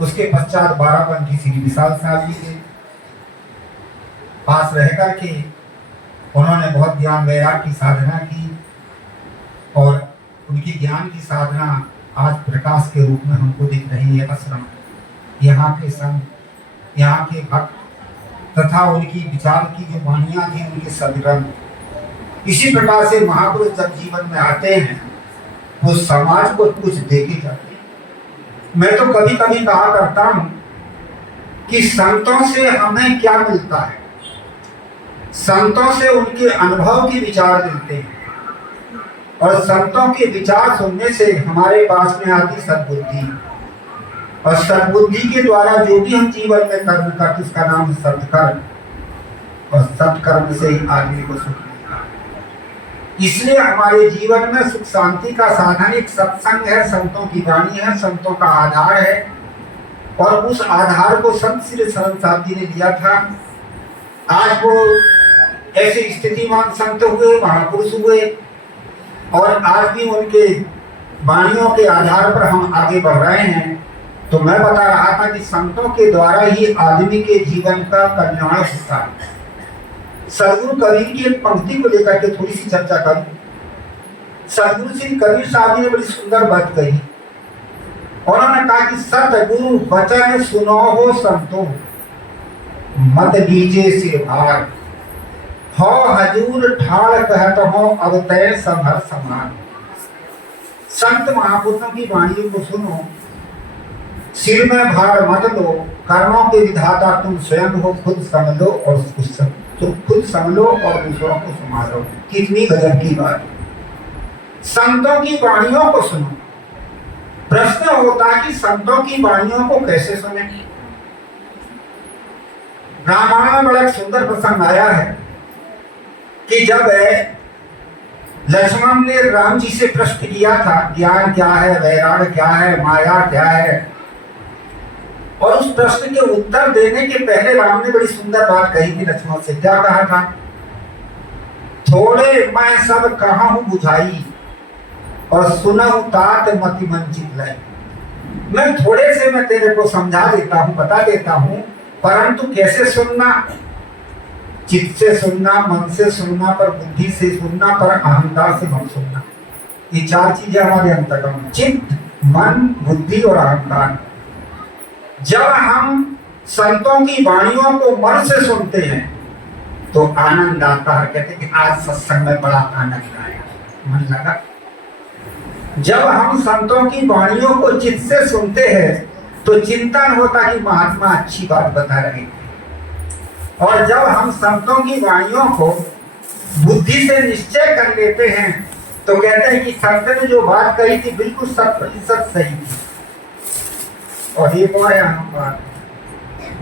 उसके पश्चात 12 श्री विशाल साहब जी के पास रह करके उन्होंने बहुत ज्ञान वैराग की साधना की और उनकी ज्ञान की साधना आज प्रकाश के रूप में हमको दिख रही है। आश्रम, यहाँ के संत, यहाँ के भक्त तथा उनकी विचार की जो वाणियाँ थी, उनके सदग्रंथ, इसी प्रकार से महापुरुष जब जीवन में आते हैं वो समाज को कुछ देके जाते हैं। मैं तो कभी कभी कहा करता हूँ कि संतों से हमें क्या मिलता है। संतों से उनके अनुभव के विचार मिलते हैं और संतों के विचार सुनने से हमारे पास में आती सद्बुद्धि, और सद्बुद्धि के द्वारा जो भी हम जीवन में कर्म करते उसका नाम सत्कर्म, और सत्कर्म से ही आदमी को सुख मिलता है। इसलिए हमारे जीवन में सुख शांति का साधन एक सत्संग है, संतों की वाणी है, संतों का आधार है, और उस आधार को संत श्री शरण साहब जी ने लिया था। आज वो ऐसे स्थितिमान संत हुए, महापुरुष हुए, और आज भी उनके वाणियों के आधार पर हम आगे बढ़ रहे हैं। तो मैं बता रहा था कि संतों के द्वारा ही आदमी के जीवन का कल्याण होता है। सदगुरु कबीर की एक पंक्ति को लेकर के थोड़ी सी चर्चा करूं। सदगुरु श्री कबीर साहब जी ने बड़ी सुंदर बात कही। उन्होंने कहा कि सतगुरु वचन सुनो हो संतो, मत दीजे सिर भार, हो हजूर ठाड़ कहत हो अब तय संभर समान। संत महापुरुषों की वाणियों को सुनो, सिर में भार मत लो, कर्मों के विधाता तुम स्वयं हो, खुद समझो और खुद समझो और दूसरों को संभालो। कितनी गजब की बात। संतों की वाणियों को सुनो। प्रश्न होता है कि संतों की वाणियों को कैसे सुने। रामायण में बड़ा सुंदर प्रसंग आया है कि जब लक्ष्मण ने राम जी से प्रश्न किया था, ज्ञान क्या है, वैराग्य क्या है, माया क्या है, और उस प्रश्न के उत्तर देने के पहले राम ने बड़ी सुंदर बात कही थी लक्ष्मण से। क्या कहा था? थोड़े मैं सब कहा हूं बुझाई, और सुनहु तात मति मन चित लाई। मैं थोड़े से मैं तेरे को समझा देता हूं, बता देता हूं, परंतु कैसे सुनना? चित्त से सुनना, मन से सुनना, पर बुद्धि से सुनना, पर अहंकार से मत सुनना। ये चार चीजें हमारे अंतर्गत, चित्त, मन, बुद्धि और अहंकार। जब हम संतों की वाणियों को मन से सुनते हैं तो आनंद आता है। कहते कि आज सत्संग में बड़ा आनंद आया, मन लगा। जब हम संतों की वाणियों को चित्त से सुनते हैं तो चिंतन होता कि महात्मा अच्छी बात बता रहे हैं, और जब हम संतों की वाणियों को बुद्धि से निश्चय कर लेते हैं तो कहते हैं कि संत ने जो बात कही थी बिल्कुल 100% सही थी। और ये और है अहंकार।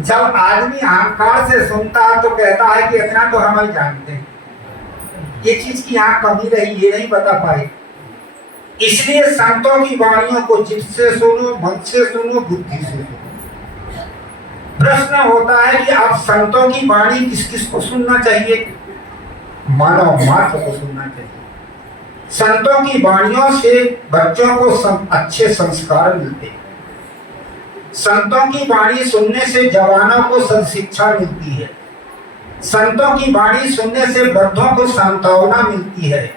जब आदमी अहंकार से सुनता है तो कहता है कि इतना तो हम ही जानते हैं, ये चीज की यहाँ कमी रही, ये नहीं बता पाए। इसलिए संतों की वाणियों को चित्त से सुनो, मन से सुनो, बुद्धि से सुनो। प्रश्न होता है कि आप संतों की वाणी किस किस को सुनना चाहिए? मानव मात्र को सुनना चाहिए। संतों की वाणियों से बच्चों को अच्छे संस्कार मिलते हैं। संतों की वाणी सुनने से जवानों को सद्शिक्षा मिलती है। संतों की वाणी सुनने से वृद्धों को सांत्वना मिलती है,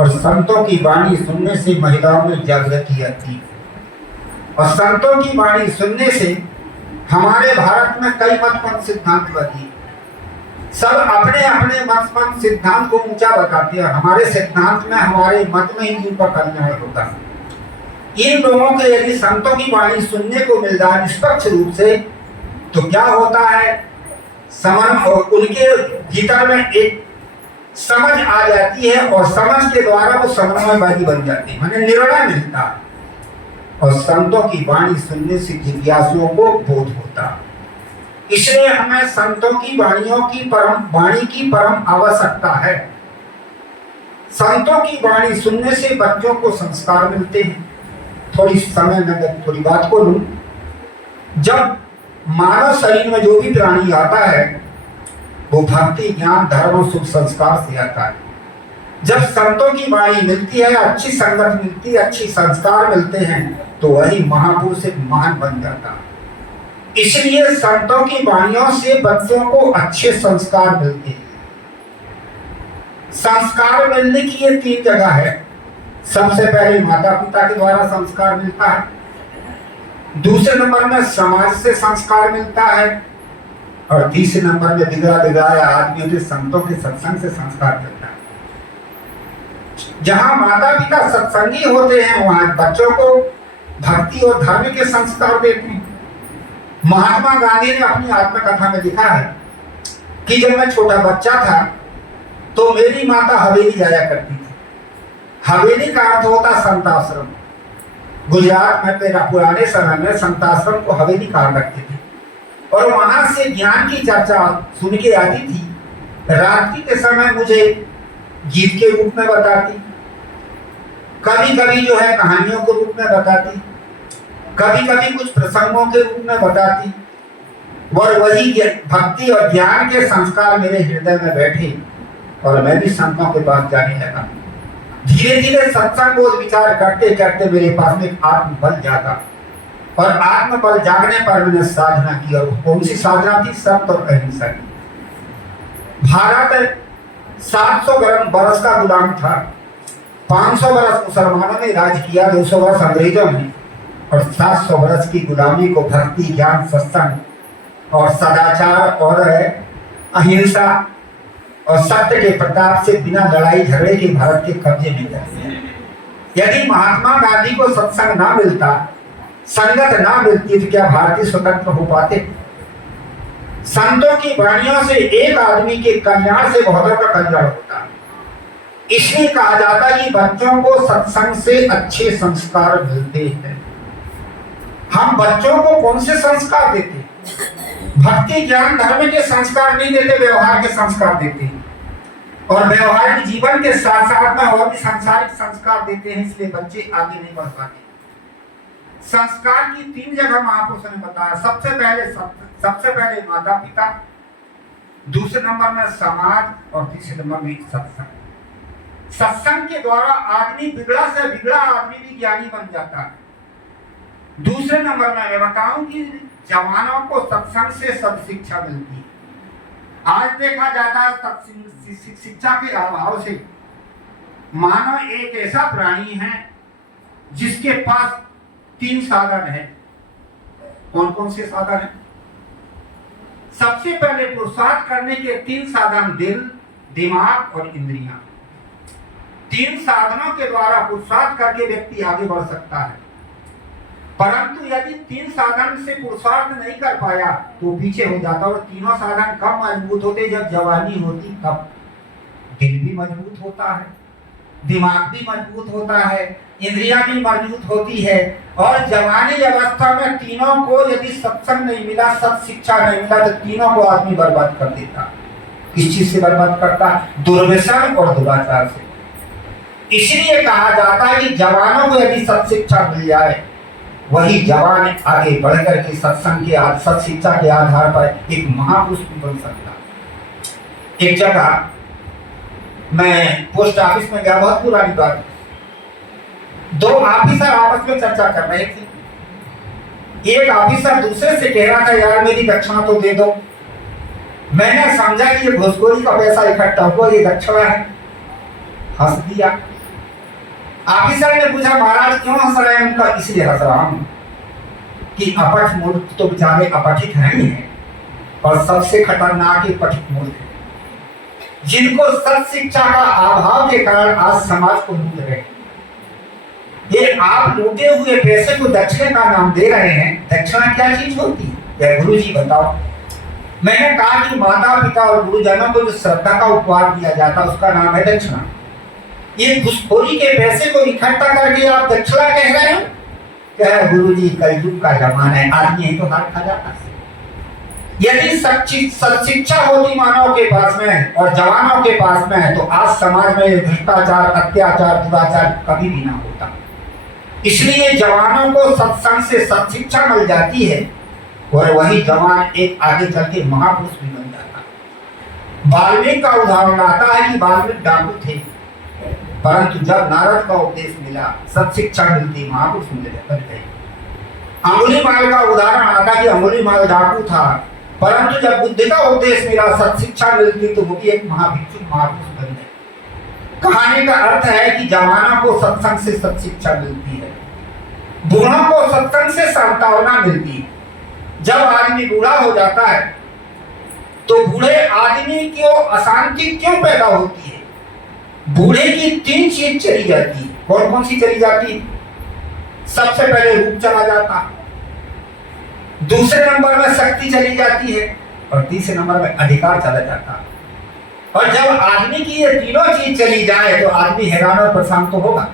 और संतों की वाणी सुनने से महिलाओं में जागृति आती है। और संतों की वाणी सुनने से हमारे भारत में कई मतपंथ सिद्धांत बनी, सब अपने अपने मतपंथ सिद्धांत को ऊंचा बताते हैं। हमारे सिद्धांत में, हमारे मत में ही उनका कल्याण होता है। इन लोगों के यदि संतों की वाणी सुनने को मिल जाए निष्पक्ष रूप से तो क्या होता है? उनके भीतर में एक समझ आ जाती है, और समझ के द्वारा वो समन्वयवादी बन जाते हैं, माने निर्णय मिलता है। और संतों की वाणी सुनने से जिज्ञासुओं को बोध होता। इसलिए हमें संतों की वाणी की परम आवश्यकता है। संतों की वाणी सुनने से बच्चों को संस्कार मिलते हैं। थोड़ी समय में थोड़ी बात को लूं। जब मानव शरीर में जो भी प्राणी आता है वो भक्ति, ज्ञान, धर्म और सुख संस्कार से आता है। जब संतों की वाणी मिलती है, अच्छी संगत मिलती है, अच्छी संस्कार मिलते हैं, तो वही महापुरुष एक महान बन जाता है। इसलिए संतों की वाणियों से बच्चों को अच्छे संस्कार मिलते हैं। संस्कार मिलने की ये 3 जगह है। सबसे पहले माता पिता के द्वारा संस्कार मिलता है, दूसरे नंबर में समाज से संस्कार मिलता है, और तीसरे नंबर में बिगड़ा बिगड़ाया आदमियों के संतों के सत्संग से संस्कार मिलता है। जहां माता पिता सत्संगी होते हैं वहां बच्चों को भक्ति और धर्म के संस्कार देते हैं। महात्मा गांधी ने अपनी आत्मकथा में लिखा है कि जब मैं छोटा बच्चा था तो मेरी माता हवेली जाया करती थी। हवेली का अर्थ होता संताश्रम। गुजरात में मेरा पुराने समय में संताश्रम को हवेली कहा करते थे, और वहां से ज्ञान की चर्चा सुन के आती थी। रात्रि के समय मुझे गीत के रूप में बताती, कभी कभी जो है कहानियों के रूप में बताती, कभी कभी कुछ प्रसंगों के रूप में बताती, और वही भक्ति और ज्ञान के संस्कार मेरे हृदय में बैठे और मैं भी संतों के पास जाने लगा। धीरे धीरे सत्संग बोध विचार करते करते मेरे पास में आत्मबल जागा, और आत्मबल जागने पर मैंने साधना की। और कौन सी साधना थी? सत्य और अहिंसा की। भारत 700 बरस का गुलाम था। 500 बरस मुसलमानों ने राज किया, 200 वर्ष अंग्रेजों ने, और 700 बरस की गुलामी को भक्ति, ज्ञान, सत्संग और सदाचार और अहिंसा और सत्य के प्रताप से बिना लड़ाई झगड़े के भारत के कब्जे में कर दिया। यदि महात्मा गांधी को सत्संग ना मिलता, संगत ना मिलती, तो क्या भारतीय स्वतंत्र हो पाते? संतों की वाणियों से एक आदमी के कल्याण से बहुतों का कल्याण होता है। इसलिए कहा जाता है कि बच्चों को सत्संग से अच्छे संस्कार मिलते हैं। हम बच्चों को कौन से संस्कार देते? भक्ति, ज्ञान, धर्म के संस्कार नहीं देते, व्यवहार के संस्कार देते हैं। और व्यवहारिक जीवन के साथ साथ में और भी सांसारिक संस्कार देते हैं, इसलिए बच्चे आगे नहीं बढ़ पाते। संस्कार की 3 जगह महापुरुषों ने बताया। सबसे पहले माता पिता, दूसरे नंबर में समाज, और तीसरे नंबर में सत्संग। सत्संग के द्वारा आदमी बिगड़ा से बिगड़ा आदमी भी ज्ञानी बन जाता है। दूसरे नंबर में मैं बताऊं कि जवानों को सत्संग से सदशिक्षा मिलती है। आज देखा जाता है शिक्षा के अभाव से मानव एक ऐसा प्राणी है जिसके पास 3 साधन है। कौन कौन से साधन है? सबसे पहले पुरुषार्थ करने के 3 साधन दिल, दिमाग और इंद्रियां। 3 साधनों के द्वारा पुरुषार्थ करके व्यक्ति आगे बढ़ सकता है। परंतु यदि 3 साधन से पुरुषार्थ नहीं कर पाया तो पीछे हो जाता। और तीनों साधन कब मजबूत होते? जब जवानी होती तब। दिल भी मजबूत होता है, दिमाग भी मजबूत होता है, इंद्रियां भी मजबूत होती है। और जवानी अवस्था में तीनों को यदि सत्संग नहीं मिला, सत शिक्षा नहीं मिला, तो तीनों को आदमी बर्बाद कर देता। किस चीज से बर्बाद करता? दुर्व्यसन और दुराचार से। इसलिए कहा जाता है कि जवानों को यदि सत शिक्षा मिल जाए, वही जवान आगे बढ़कर के सत्संग के सत शिक्षा के आधार पर एक महापुरुष भी बन सकता। एक जगह मैं पोस्ट ऑफिस में गया, बहुत पुरानी बात। 2 ऑफिसर आपस में चर्चा कर रहे थे। एक ऑफिसर दूसरे से कह रहा था, यार मेरी दक्षिणा तो दे दो। मैंने समझा कि ये घूसखोरी का पैसा इकट्ठा हुआ, ये दक्षिणा है। हंस दिया। ऑफिसर ने पूछा, महाराज क्यों हंस रहे हैं? उनका इसलिए हंस रहा हूं कि अपठ मूर्ख तो बेचारे अपठित नहीं है, और सबसे खतरनाक ही पठित मूर्ख है, जिनको सत शिक्षा का अभाव के कारण आज समाज को लूट रहे हैं। ये आप लूटे हुए पैसे को दक्षिणा का नाम दे रहे हैं। दक्षिणा क्या चीज होती है? गुरु जी बताओ। मैंने कहा कि माता पिता और गुरुजनों को जो श्रद्धा का उपहार दिया जाता है उसका नाम है दक्षिणा। ये घुसखोरी के पैसे को इकट्ठा करके आप दक्षिणा कह रहे हो? क्या गुरु जी, कलयुग का जमाना है, आदमी है तो हाथ खा जाता है। यदि शिक्षा होती मानव के पास में और जवानों के पास में है, तो आज समाज में भ्रष्टाचार, अत्याचार, दुराचार कभी भी ना होता। इसलिए जवानों को सत्संग से सत्शिक्षा मिल जाती है, और वही जवान एक आगे चल के महापुरुष भी बन जाता। वाल्मीकि का उदाहरण आता है कि वाल्मीकि डाकू थे, परंतु जब नारद का उपदेश मिला, सत्शिक्षा मिलती, महापुरुष मिल गए। अंगुलीमाल का उदाहरण आता कि अंगुलीमाल डाकू था, परंतु जब बुद्धि का उपदेश मिला, सत्शिक्षा मिलती, तो वो भी एक महाभिक्षु महापुरुष बन गए। कहानी का अर्थ है कि जवानों को सत्संग से सत्शिक्षा मिलती है, बूढ़ों को सत्संग से सांत्वना मिलती है। जब आदमी बूढ़ा हो जाता है तो बूढ़े आदमी को अशांति क्यों पैदा होती है? बूढ़े की 3 चीज चली जाती है। कौन कौन सी चली जाती है? सबसे पहले रूप चला जाता, दूसरे नंबर में शक्ति चली जाती है, और तीसरे नंबर में अधिकार चला जाता। और जब आदमी की ये तीनों चीज चली जाए तो आदमी हैरान और परेशान तो होगा।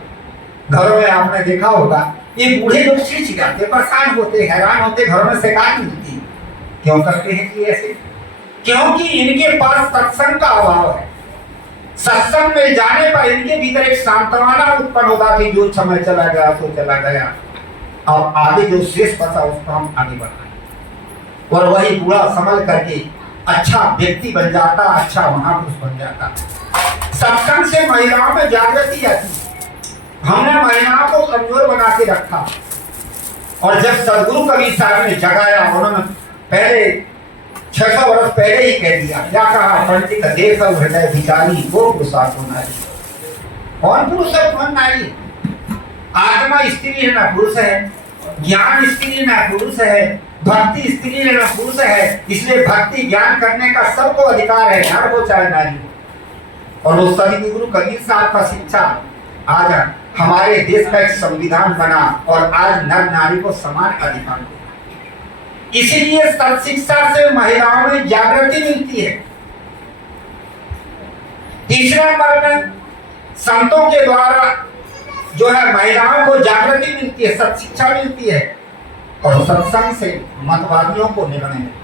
घरों में आपने देखा होगा, ये बूढ़े लोग चिढ़चिढ़ाते, परेशान होते, हैरान होते, घरों में शिकायत मिलती। क्यों करते हैं कि ऐसे? क्योंकि इनके पास सत्संग का अभाव है। सत्संग में जाने पर इनके भीतर एक सांत्वना उत्पन्न होता थी, जो समय चला गया सो चला गया, अब आगे जो शेष बचा उसको हम आगे बढ़ाएं। और वही बूढ़ा संभल करके अच्छा व्यक्ति बन जाता, अच्छा महापुरुष बन जाता। सत्संग से महिलाओं में जागृति आती। हमने महिलाओं को कमजोर बना के रखा, और जब सदगुरु कबीर साहब ने जगाया, उन्होंने पहले 600 वर्ष पहले ही कह दिया, क्या कहा? पंडित देख हृदय विचारी, वो पुरुषा को नारी। कौन पुरुष है कौन नारी? आत्मा स्त्री है ना पुरुष है, ज्ञान स्त्री ना पुरुष है, भक्ति स्त्री है ना पुरुष है। इसलिए भक्ति ज्ञान करने का सबको अधिकार है, नर हो चाहे नारी हो। और वो सभी गुरु कबीर साहब का शिक्षा आज हमारे देश का एक संविधान बना, और आज नर नारी को समान अधिकार मिला। इसीलिए शिक्षा से महिलाओं में जागृति मिलती है। तीसरे नंबर में संतों के द्वारा जो है महिलाओं को जागृति मिलती है, सत्शिक्षा मिलती है। और सत्संग से मतवादियों को निर्णय मिलता है।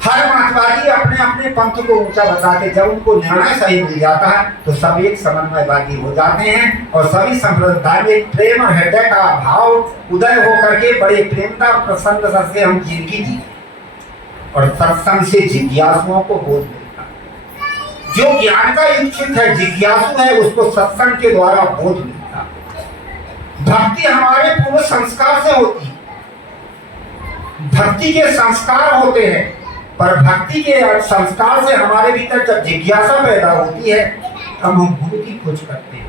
हर मतवादी अपने अपने पंथ को ऊंचा बताते, जब उनको निर्णय सही मिल जाता है तो सब एक समन्वयवादी हो जाते हैं, और सभी संप्रदाय में प्रेम और हृदय का भाव उदय होकर के बड़े प्रेमता प्रसन्नता से हम जिंदगी जी। और सत्संग से जिज्ञासुओं को बोध मिलता है। जो ज्ञान का इच्छुक है, जिज्ञासु है, उसको सत्संग के द्वारा बोध मिलता है। भक्ति हमारे पूर्व संस्कार से होती है। भक्ति के संस्कार होते हैं, पर भक्ति के संस्कार से हमारे भीतर जब जिज्ञासा पैदा होती है, हम गुरु की खोज करते हैं,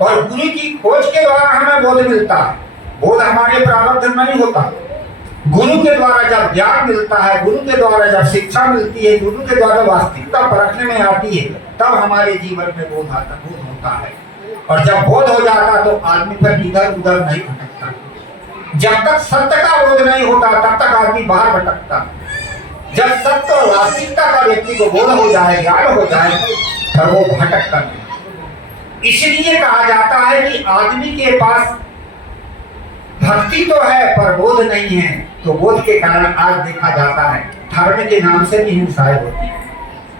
और गुरु की खोज के द्वारा हमें बोध मिलता है। बोध हमारे प्रारब्ध में नहीं होता। गुरु के द्वारा जब ज्ञान मिलता है, गुरु के द्वारा जब शिक्षा मिलती है, गुरु के द्वारा वास्तविकता परखने में आती है, तब हमारे जीवन में बोध होता है। और जब बोध हो जाता तो आदमी पर इधर उधर नहीं भटकता। जब तक सत्य का बोध नहीं होता तब तक आदमी बाहर भटकता। जब सत्य और वास्तविकता का व्यक्ति को बोध हो जाए, ज्ञान हो जाए, तब वो भटकता नहीं। इसलिए कहा जाता है कि आदमी के पास भक्ति तो है पर बोध नहीं है। तो बोध के कारण आज देखा जाता है धर्म के नाम से भी हिंसाएं होती है।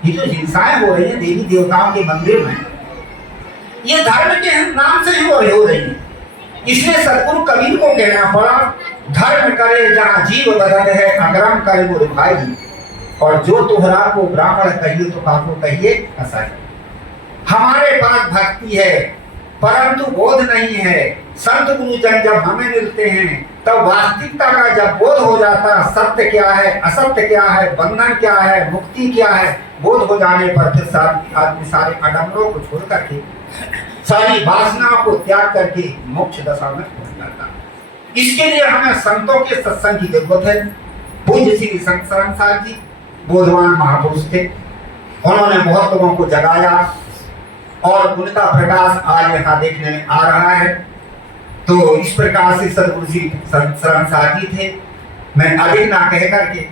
ये जो हिंसाएं हो रही है देवी देवताओं के मंदिर में, ये धर्म के नाम से ही हो रही है। इसलिए सतगुरु कबीर को कहना पड़ा, धर्म करे जहाँ जीव बदन है, अग्रम करे वो भाई, और जो तुहरा को ब्राह्मण कहिए तो काको कहिए कसाई। हमारे पास भक्ति है परंतु बोध नहीं है। संत गुरुजन जब हमें मिलते हैं तब वास्तविकता का जब बोध हो जाता, सत्य क्या है, असत्य क्या है, बंधन क्या है, मुक्ति क्या है, बोध हो जाने पर फिर आदमी सारे आडंबरों को छोड़ करके, सारी वासनाओं को त्याग करके मोक्ष दशा में पहुंच जाता। इसके लिए हमें संतों के सत्संग की जरूरत है। पूज्य श्री संत शरणसार जी बोधवान महापुरुष थे। उन्होंने बहुत लोगों को जगाया और उनका प्रकाश आज यहाँ देखने में आ रहा है। तो इस प्रकार से सदगुरु श्री संत शरणसार जी थे। मैं अधिक ना कह करके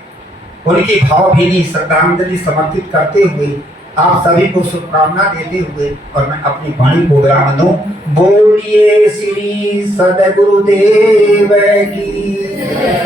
उनकी भावभीनी श्रद्धांजलि समर्पित करते हुए आप सभी को शुभकामना देते हुए और मैं अपनी वाणी को विराम दूं। बोलिए श्री सदगुरुदेव की।